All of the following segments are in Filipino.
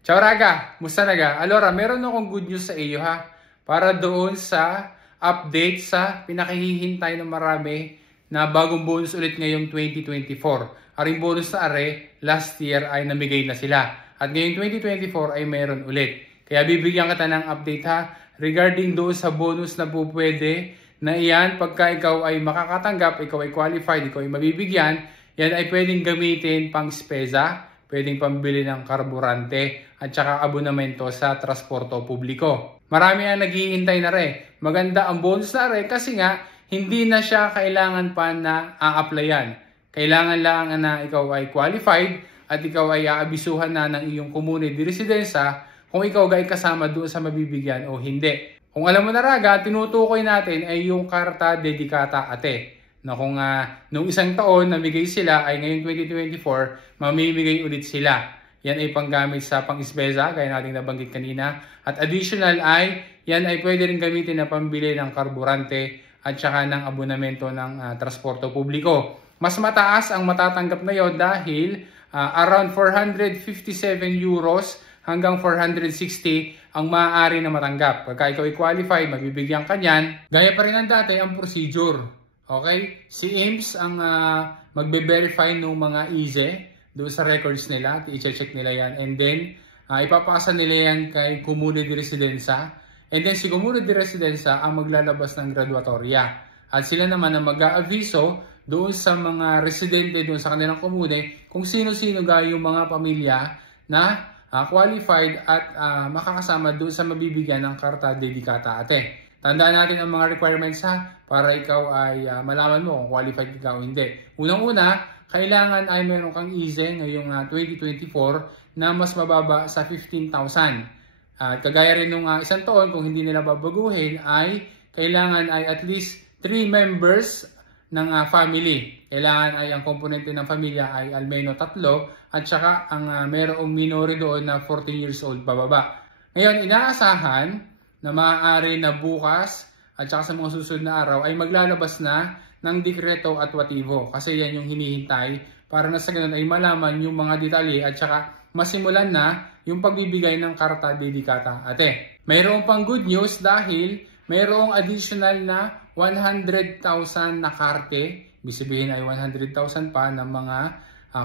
Ciao raga, musta naga? Allora, meron akong good news sa iyo ha. Para doon sa update sa pinakahihintay ng marami na bagong bonus ulit ngayong 2024. Aring bonus na last year ay namigay na sila. At ngayong 2024 ay meron ulit. Kaya bibigyan kita ng update ha regarding doon sa bonus na po pwede na iyan pagka ikaw ay makakatanggap, ikaw ay qualified, ikaw ay mabibigyan, yan ay pwedeng gamitin pang spesa, pwedeng pambili ng karburante at saka abonamento sa transporto publiko. Marami ang naghihintay na Maganda ang bonus na kasi nga hindi na siya kailangan pa na a-applyan. Kailangan lang na ikaw ay qualified at ikaw ay aabisuhan na ng iyong komune di residensa kung ikaw ay kasama doon sa mabibigyan o hindi. Kung alam mo na raga, tinutukoy natin ay yung Karta Dedicata Ate. Na kung nung isang taon namigay sila ay ngayong 2024, mamimigay ulit sila. Yan ay panggamit sa pang-isbeza, gaya nating nabanggit kanina. At additional ay, yan ay pwede rin gamitin na pambili ng karburante at saka ng abonamento ng transporto publiko. Mas mataas ang matatanggap ngayon dahil around 457 euros hanggang 460 ang maaari na matanggap. Pagka ikaw ay qualified, mabibigyan ka niyan. Gaya pa rin ng dati ang procedure. Okay? Si IMS ang magbe-verify ng mga IZE doon sa records nila. I-check nila yan. And then, ipapasa nila yan kay Comune de Residenza. And then, si Comune de Residenza ang maglalabas ng graduatoria. At sila naman ang mag-aaviso doon sa mga residente doon sa kanilang komune kung sino-sino yung mga pamilya na qualified at makakasama doon sa mabibigyan ng Karta Dedicata Ate. Tandaan natin ang mga requirements para ikaw ay malaman mo kung qualified ikaw o hindi. Unang-una, kailangan ay meron kang IZE ngayong 2024 na mas mababa sa 15,000. Kagaya rin nung isang taon, kung hindi nila babaguhin, ay kailangan ay at least 3 members ng family. Kailangan ay ang komponente ng pamilya ay almeno 3 at saka ang mayroong minori doon na 14 years old pababa. Ngayon, inaasahan na maaari na bukas at saka sa mga susunod na araw ay maglalabas na ng dekreto atwatibo kasi yan yung hinihintay para na sa ganun ay malaman yung mga detalye at saka masimulan na yung pagbibigay ng Karta Dedicata Ate. Mayroong pang good news dahil mayroong additional na 100,000 na karte. Ibig sabihin ay 100,000 pa ng mga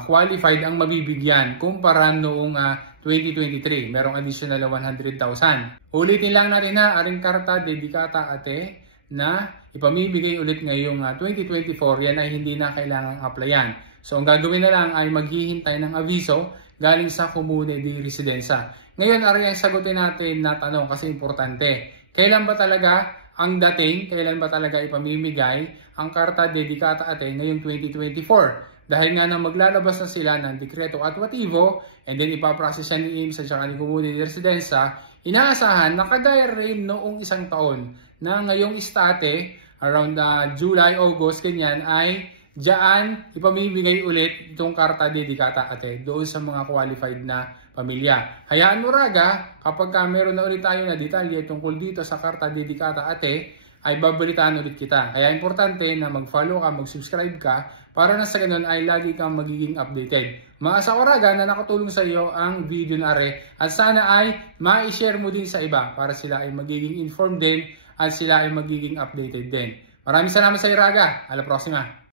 qualified ang mabibigyan kumpara noong 2023. Merong additional na 100,000. Ulitin lang natin aring Karta Dedicata Ate na ipamibigay ulit ngayong 2024. Yan ay hindi na kailangang applyan. So ang gagawin na lang ay maghihintay ng aviso galing sa Comune di Residenza. Ngayon, ari ang sagutin natin na tanong kasi importante. Kailan ba talaga ang dating? Kailan ba talaga ipamimigay ang Karta Dedicata Ate ngayong 2024? Dahil nga nang maglalabas na sila ng dekreto atwatibo and then ipaprocess ni IMS at saka ni Comune de Residenza, inaasahan na kagaya rin noong isang taon na ngayong istate around July, August, ganyan ay diyan ipamimigay ulit itong Karta Dedicata Ate doon sa mga qualified na pamilya. Hayaan mo raga, kapag meron na ulit tayo na detalye tungkol dito sa Karta Dedicata Ate, ay babalitaan ulit kita. Kaya importante na mag-follow ka, mag-subscribe ka para na sa ganun ay lagi kang magiging updated. Maasa ko raga na nakatulong sa iyo ang video na at sana ay ma-share mo din sa iba para sila ay magiging informed din at sila ay magiging updated din. Maraming salamat sa iyo raga. Ala proxima.